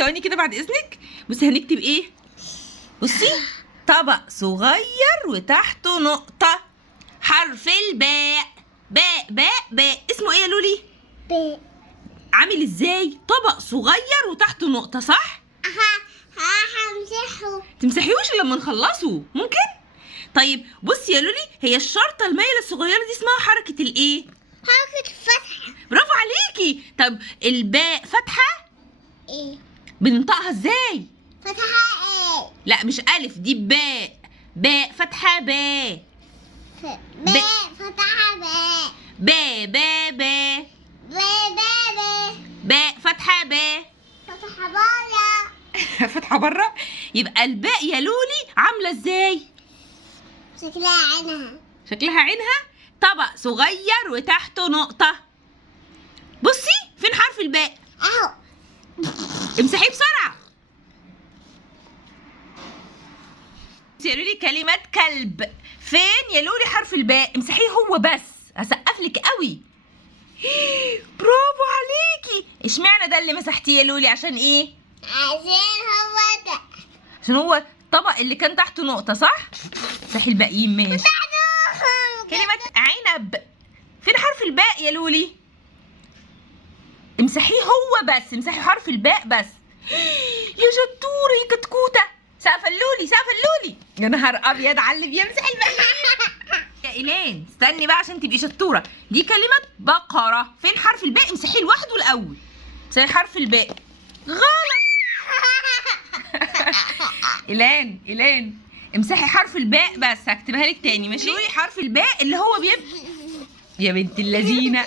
ثواني كده بعد اذنك. بصي هنكتب ايه؟ بصي طبق صغير وتحته نقطة، حرف الباء. باء باء باء، اسمه ايه يا لولي؟ باء. عامل ازاي؟ طبق صغير وتحته نقطة، صح؟ همسحه. تمسحيهوش لما نخلصه ممكن؟ طيب بصي يا لولي، هي الشرطة المايلة الصغيرة دي اسمها حركة الايه؟ حركة فتحة. برافو عليكي. طب الباء فتحة ايه؟ بننطقها ازاي؟ فتحة ايه؟ لا مش ألف، دي باء. باء فتحة باء. باء فتحة باء. باء باء باء. باء باء باء. باء فتحة باء. فتحة بره. فتحة بره. يبقى الباء يا لولي عاملة ازاي؟ شكلها عينها. شكلها عينها. طبق صغير وتحته نقطة. بصي فين حرف الباء؟ اهو. امسحيه بسرعة. قولي لي كلمة كلب. فين يا لولي حرف الباء؟ امسحيه هو بس، هسقف لك قوي. برافو عليكي. اشمعنى ده اللي مسحتيه يا لولي؟ عشان ايه؟ عشان هو ده. عشان هو الطبق اللي كان تحته نقطة، صح؟ امسحي الباقيين ماشي. كلمة عنب. فين حرف الباء يا لولي؟ امسحيه هو بس، امسحي حرف الباء بس. يا شطورة يا كتكوتة. سقف اللولي سقف اللولي. يا نهار ابيض على اللي بيمسح الباقيين. يا ايلان استني بقى عشان تبقي شطورة. دي كلمة بقرة. فين حرف الباء؟ امسحيه لوحده الأول. امسحي حرف الباء. غلط. إيلان امسحي حرف الباء بس، هكتبها لك تاني ماشي؟ قولي حرف الباء اللي هو بيبقى. يا بنت اللذينة.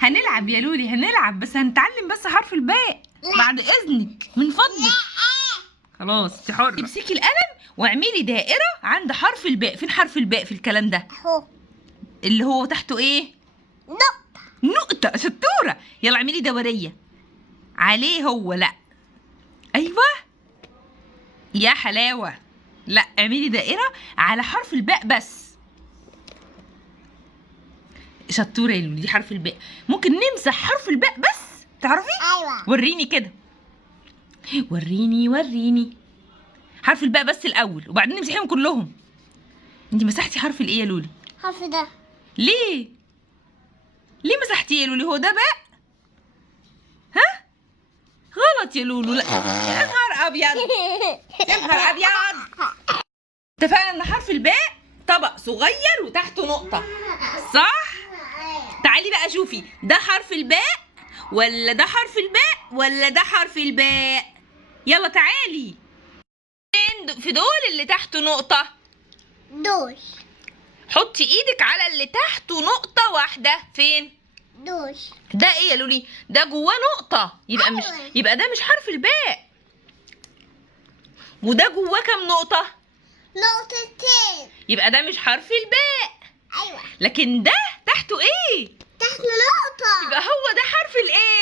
هنلعب يا لولي هنلعب، بس هنتعلم بس حرف الباء بعد إذنك من فضلك. خلاص انت حرة. امسكي القلم واعملي دائرة عند حرف الباء. فين حرف الباء في الكلام ده؟ اهو. اللي هو تحته ايه؟ نقطة. شطورة. يلا اعملي دورية عليه هو. لا ايوه يا حلاوة. لا اعملي دائرة على حرف الباء بس. شطورة يا لولي. دي حرف الباء. ممكن نمسح حرف الباء بس، تعرفي؟ ايوه. وريني كده. وريني حرف الباء بس الاول وبعدين نمسحيهم كلهم. انت مسحتي حرف الايه يا لولي؟ حرف ده. ليه مسحتيه يا لولي؟ هو ده باء؟ ها غلط يا لولو. لا يا نهار ابيض. يا نهار ابيض. اتفقنا ان حرف الباء طبق صغير وتحته نقطة، صح؟ تعالي بقى شوفي، ده حرف الباء ولا ده حرف الباء ولا ده حرف الباء؟ يلا تعالي. فين في دول اللي تحته نقطة؟ دول. حطي ايدك على اللي تحته نقطة واحدة. فين؟ دول. ده ايه يا لولي؟ ده جواه نقطة. يبقى مش، يبقى ده مش حرف الباء. وده جواه كام نقطة؟ نقطتين. يبقى ده مش حرف الباء. ايوه. لكن ده تحته ايه؟ تحت نقطة. يبقى هو ده حرف الايه؟